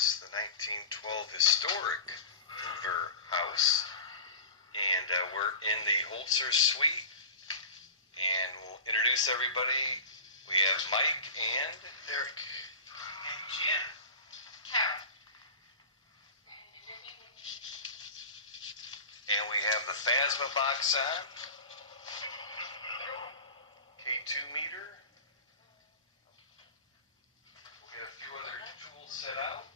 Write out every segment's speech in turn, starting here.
house, the 1912 historic Hoover house. And we're in the Holtzer Suite. And we'll introduce everybody. We have Mike and Eric. And Jim. Karen. And we have the Phasma box on. K2 meter. We'll get a few other tools set out.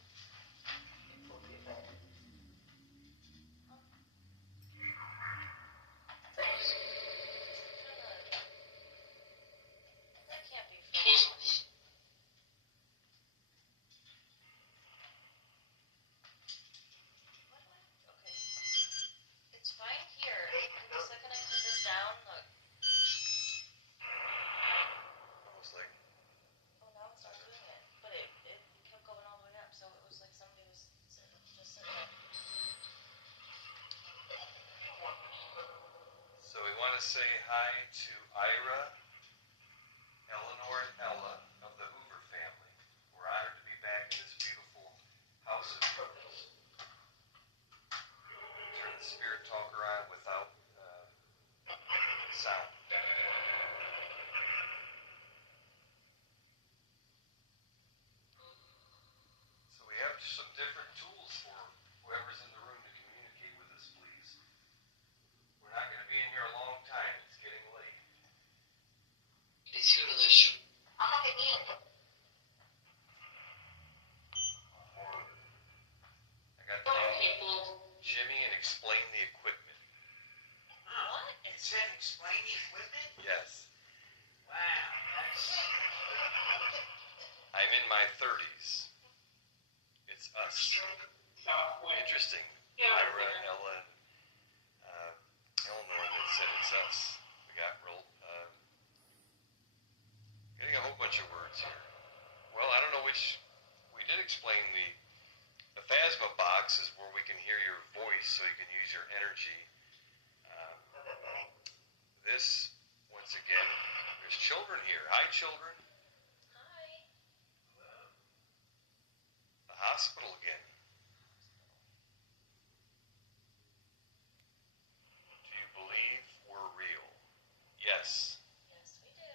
So we want to say hi to Ira, Eleanor, and Ella of the Hoover family. We're honored to be back in this beautiful house of purpose. Turn the spirit talker on without sound. So we have some different tools for whoever's in the room to communicate with us, please. We're not going to be in here a long time. It's getting late. I got to call Jimmy and explain the equipment. What? It said explain the equipment? Yes. Wow, that's... I'm in my 30s. It's us. Interesting. Ira, Ella, Eleanor that said it's us. We got real, getting a whole bunch of words here. Well, I don't know which, we did explain the Phasma box is where we can hear your voice so you can use your energy. This, once again, there's children here. Hi, children. Hi. The hospital again. Do you believe we're real? Yes. Yes, we do. I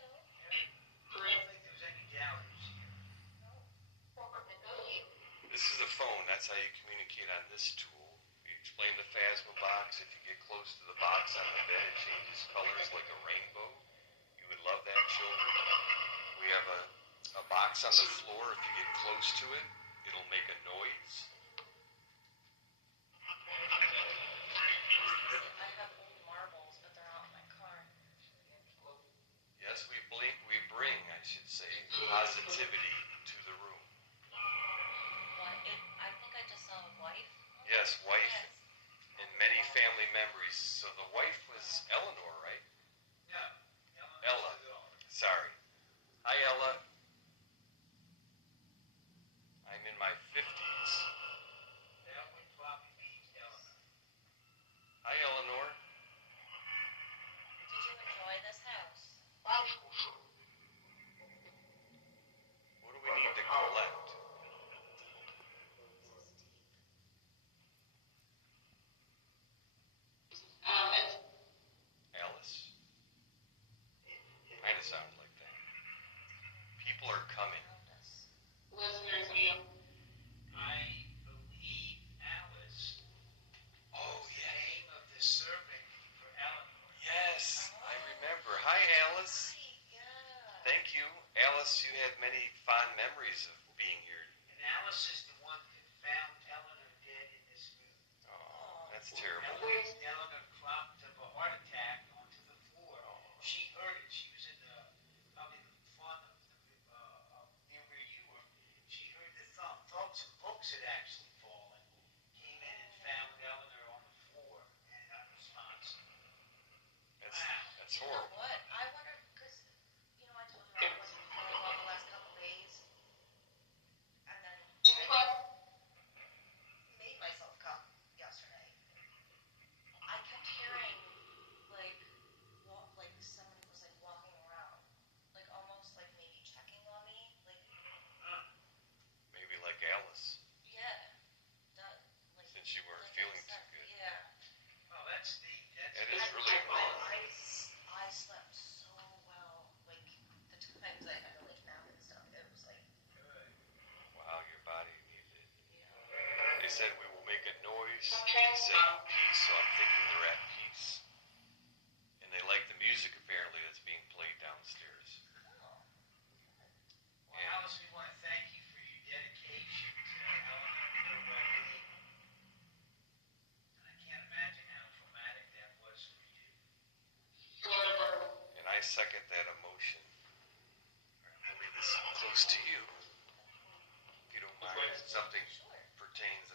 don't think there's any doubters here. This is a phone. That's how you communicate on this tool. You explain the Phasma box. If you get close to the box on the bed, it changes colors like a rainbow. You would love that, children. We have a box on the floor. If you get close to it, it'll make a noise. I have old marbles, but they're out in my car. Yes, we bring, I should say, positivity to the room. I think I just saw a wife. Yes, wife and many family memories. So the wife was Eleanor, right? No. Ella. Sorry. Hi, Ella. I'm in my 50s. That would probably be Eleanor. Hi, Eleanor. Did you enjoy this house? What do we need to collect? Alice. Kind of sounds like that. People are coming. I believe Alice Oh, is the yeah. name of the servant for Eleanor. Yes, I remember. Hi, Alice. Yeah. Thank you. Alice, you had many fond memories of being here. And Alice is the one that found Eleanor dead in this room. Oh, that's terrible. Eleanor dropped of a heart attack onto the floor. She heard it. She was in probably the front of near where you were. She heard the thump. Thought some books had actually fallen. Came in and found Eleanor on the floor and unresponsive. That's You know horrible. what? I wonder, because, I told you I wasn't feeling well the last couple days. And then I made myself come yesterday. I kept hearing, like somebody was, walking close to you, if you don't mind, something Sure. pertains